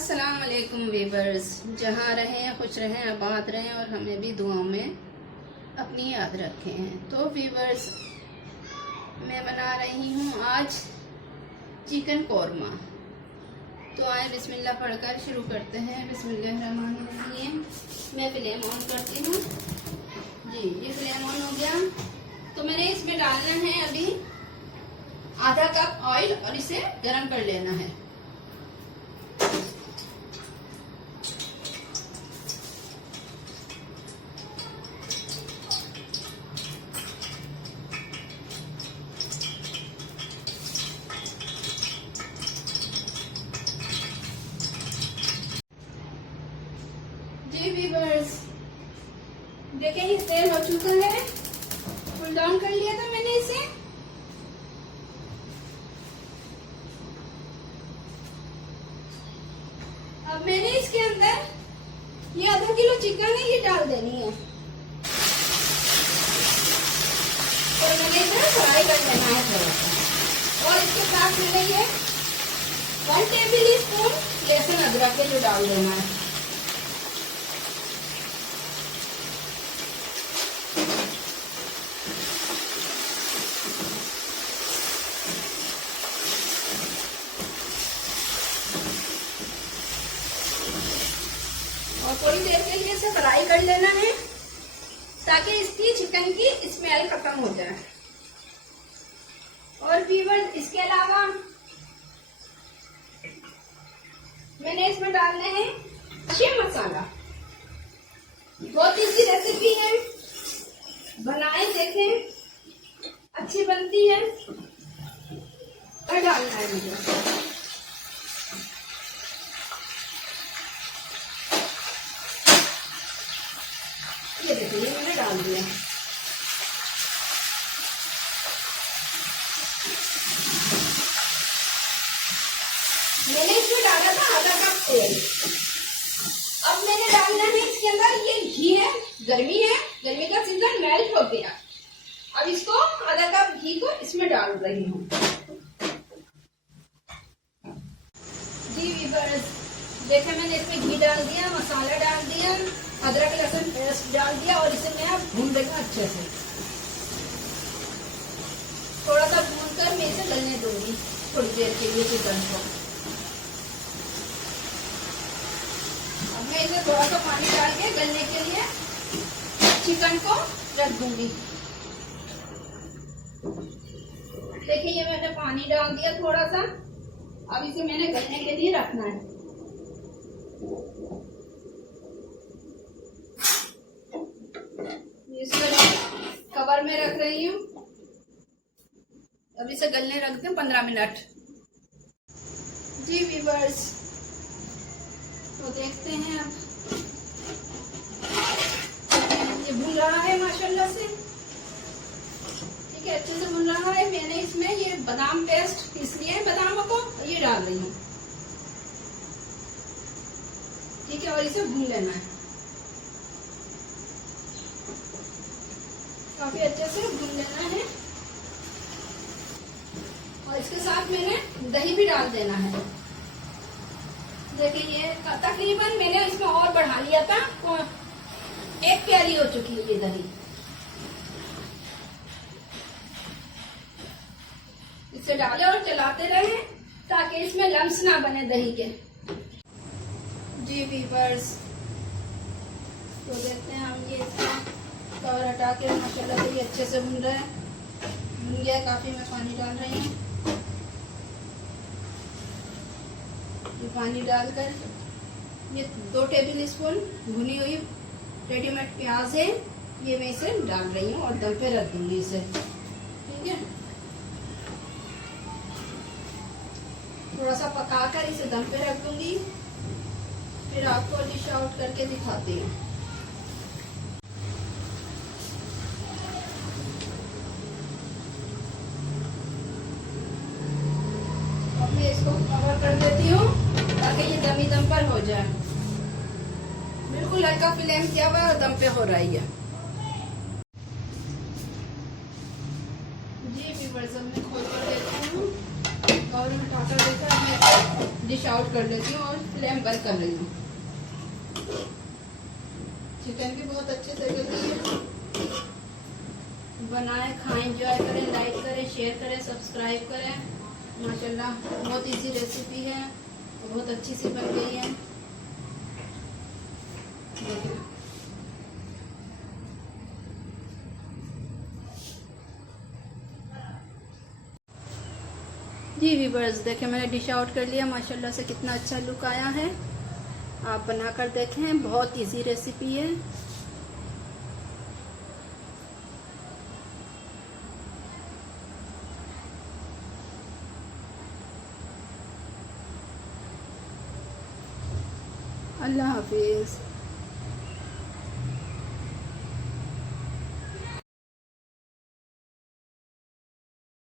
अस्सलाम वालेकुम वीवर्स, जहाँ रहें खुश रहें, आबाद रहें और हमें भी दुआओं में अपनी याद रखें। तो वीवर्स, मैं बना रही हूँ आज चिकन कौरमा। तो आए बिस्मिल्लाह पढ़कर शुरू करते हैं। बिस्मिल्लाहिर्रहमानिर्रहीम। मैं फ्लेम ऑन करती हूँ जी। ये फ्लेम ऑन हो गया तो मैंने इसमें डालना है अभी आधा कप ऑयल और इसे गर्म कर लेना है। जी वीवर्स, देखें ये तेल हो चुका है, फुल डाउन कर लिया था मैंने इसे। अब मैंने इसके अंदर ये आधा किलो चिकन है, ये डाल देनी है और मैंने इसे फ्राई कर लेना है थोड़ा सा। और इसके साथ मैंने ये 1 टेबल स्पून लहसुन अदरक के जो डाल देना है। और थोड़ी देर के लिए इसे फ्राई कर लेना है ताकि इसकी चिकन की स्मेल खत्म हो जाए। और व्यूअर्स, इसके अलावा मैंने इसमें डालने हैं अच्छे मसाला। बहुत इजी रेसिपी है, बनाए देखें, अच्छी बनती है। और डालना है मुझे ये देखिए, मैंने डाल दिया। मैंने इसमें डाला था आधा कप तेल। अब मैंने डालना है इसके अंदर ये घी है, गर्मी है, गर्मी का सीजन मेल्ट हो गया। अब इसको आधा कप घी को इसमें डाल रही हूँ। जी वीवर्स, देखे मैंने इसमें घी डाल दिया, मसाला डाल दिया, अदरक लहसुन पेस्ट डाल दिया और इसे मैं अब भून देगा अच्छे से। थोड़ा सा भून कर मैं इसे गलने दूंगी थोड़ी देर के लिए चिकन को। अब मैं इसे थोड़ा सा पानी डाल के गलने के लिए चिकन को रख दूंगी। देखिए ये मैंने पानी डाल दिया थोड़ा सा। अब इसे मैंने गलने के लिए रखना है। इसको कवर में रख रही हूँ। अब इसे गलने रख दें 15 मिनट। जी वीवर्स, तो देखते हैं अब ये भून रहा है माशाल्लाह से। ठीक है, अच्छे से भून रहा है। मैंने इसमें ये बादाम पेस्ट पीस लिया है, बादामों को ये डाल रही हूँ। ठीक है, और इसे भून लेना है काफी अच्छे से भून लेना है। और इसके साथ मैंने दही भी डाल देना है। देखिए ये तकरीबन मैंने इसमें और बढ़ा लिया था, तो 1 प्याली हो चुकी है ये दही। इसे डालें और चलाते रहें ताकि इसमें लम्स ना बने दही के। जी वीवर्स, तो देखते हैं हम ये इसका कवर हटा के माशाल्लाह से ये अच्छे से भून रहा है। भून गया काफी। मैं पानी डाल रही हूँ। ये पानी डालकर ये 2 टेबल स्पून भुनी हुई रेडीमेड प्याज है, ये मैं इसे डाल रही हूँ और दम पे रख दूंगी इसे। ठीक है, थोड़ा सा पकाकर इसे दम पे रख दूंगी, फिर आपको डिश आउट करके दिखाती हूँ। मैं इसको कवर कर देती हूँ ताकि ये दमी दम पर हो जाए। बिल्कुल हल्का फ्लेम किया हुआ और दम पे हो रही है। जी व्यूअर्स, मैं खोल कर देखती हूँ और हटाकर देखा मैं डिश आउट कर लेती हूँ और फ्लेम बंद कर रही हूँ। चिकन भी बहुत अच्छे से गल गई है। बनाएं, खाएं, एंजॉय करें, लाइक करें, शेयर करें, सब्सक्राइब करें। माशाल्लाह बहुत इजी रेसिपी है, बहुत अच्छी सी बन गई है। देखिए जी व्यूअर्स, देखें मैंने डिश आउट कर लिया। माशाल्लाह से कितना अच्छा लुक आया है। आप बनाकर देखें, बहुत इजी रेसिपी है। अल्लाह हाफिज़।